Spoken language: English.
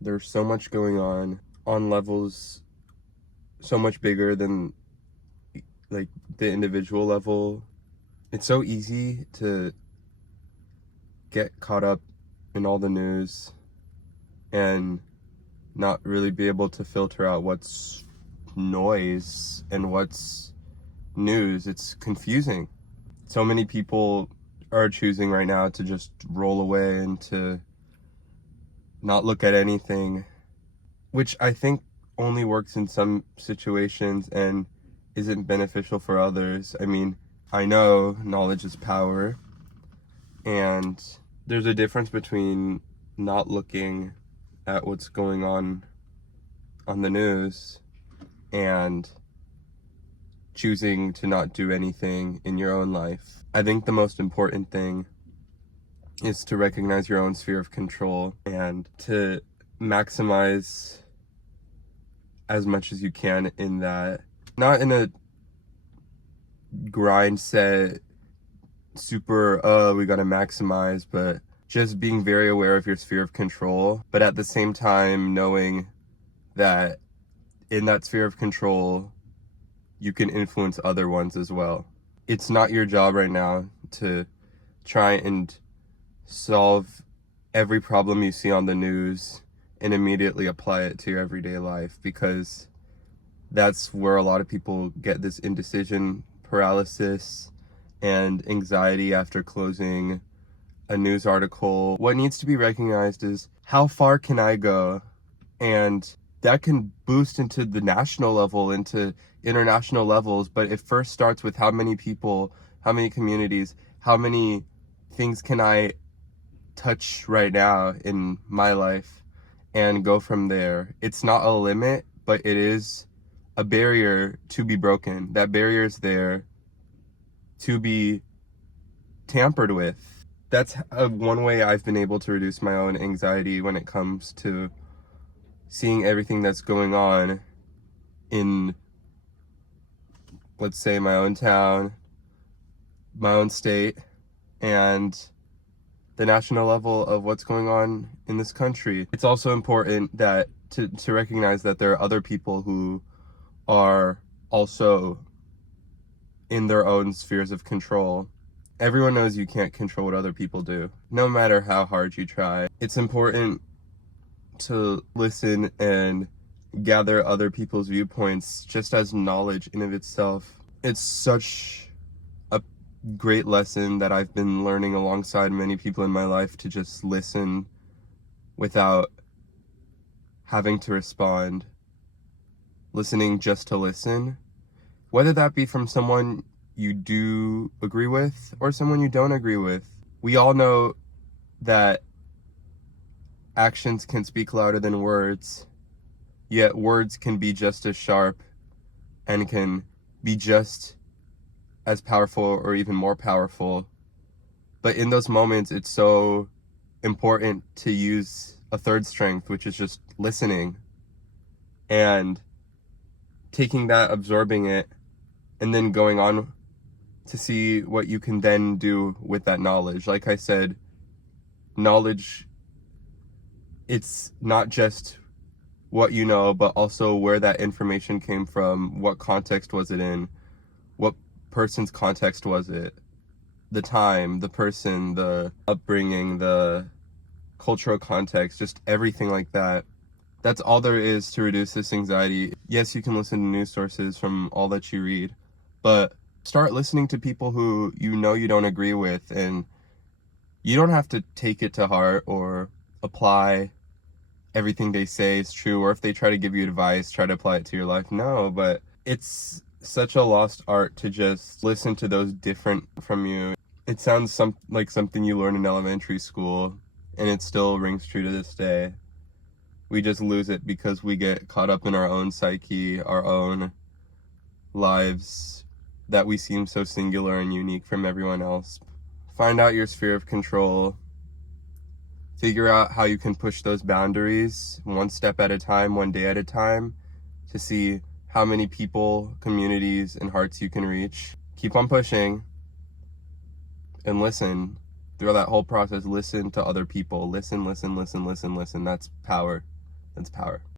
There's so much going on levels so much bigger than like the individual level. It's so easy to get caught up in all the news and not really be able to filter out what's noise and what's news. It's confusing. So many people are choosing right now to just roll away and to not look at anything, which I think only works in some situations and isn't beneficial for others. I mean, I know knowledge is power, and there's a difference between not looking at what's going on the news and choosing to not do anything in your own life. I think the most important thing is to recognize your own sphere of control and to maximize as much as you can in that. Not in a grind set, super, we gotta maximize, but just being very aware of your sphere of control, but at the same time knowing that in that sphere of control, you can influence other ones as well. It's not your job right now to try and solve every problem you see on the news and immediately apply it to your everyday life, because that's where a lot of people get this indecision paralysis and anxiety after closing a news article. What needs to be recognized is, how far can I go? And that can boost into the national level, into international levels, but it first starts with how many people, how many communities, how many things can I touch right now in my life, and go from there. It's not a limit, but it is a barrier to be broken. That barrier is there to be tampered with. That's one way I've been able to reduce my own anxiety when it comes to seeing everything that's going on in, let's say, my own town, my own state, and the national level of what's going on in this country. It's also important that to recognize that there are other people who are also in their own spheres of control. Everyone knows you can't control what other people do, no matter how hard you try. It's important to listen and gather other people's viewpoints just as knowledge in of itself. It's such a great lesson that I've been learning alongside many people in my life, to just listen without having to respond. Listening just to listen, whether that be from someone you do agree with or someone you don't agree with. We all know that actions can speak louder than words, yet words can be just as sharp and can be just as powerful or even more powerful. But in those moments, it's so important to use a third strength, which is just listening and taking that, absorbing it, and then going on to see what you can then do with that knowledge. Like I said, knowledge, it's not just what you know, but also where that information came from, what context was it in, what person's context was it, the time, the person, the upbringing, the cultural context, just everything like that. That's all there is to reduce this anxiety. Yes, you can listen to news sources from all that you read, but start listening to people who you know you don't agree with, and you don't have to take it to heart or apply everything they say is true, or if they try to give you advice, try to apply it to your life. No, but it's such a lost art to just listen to those different from you. It sounds like something you learn in elementary school, and it still rings true to this day. We just lose it because we get caught up in our own psyche, our own lives, that we seem so singular and unique from everyone else. Find out your sphere of control. Figure out how you can push those boundaries one step at a time, one day at a time, to see how many people, communities, and hearts you can reach. Keep on pushing and listen. Throughout that whole process, listen to other people. Listen. That's power. That's power.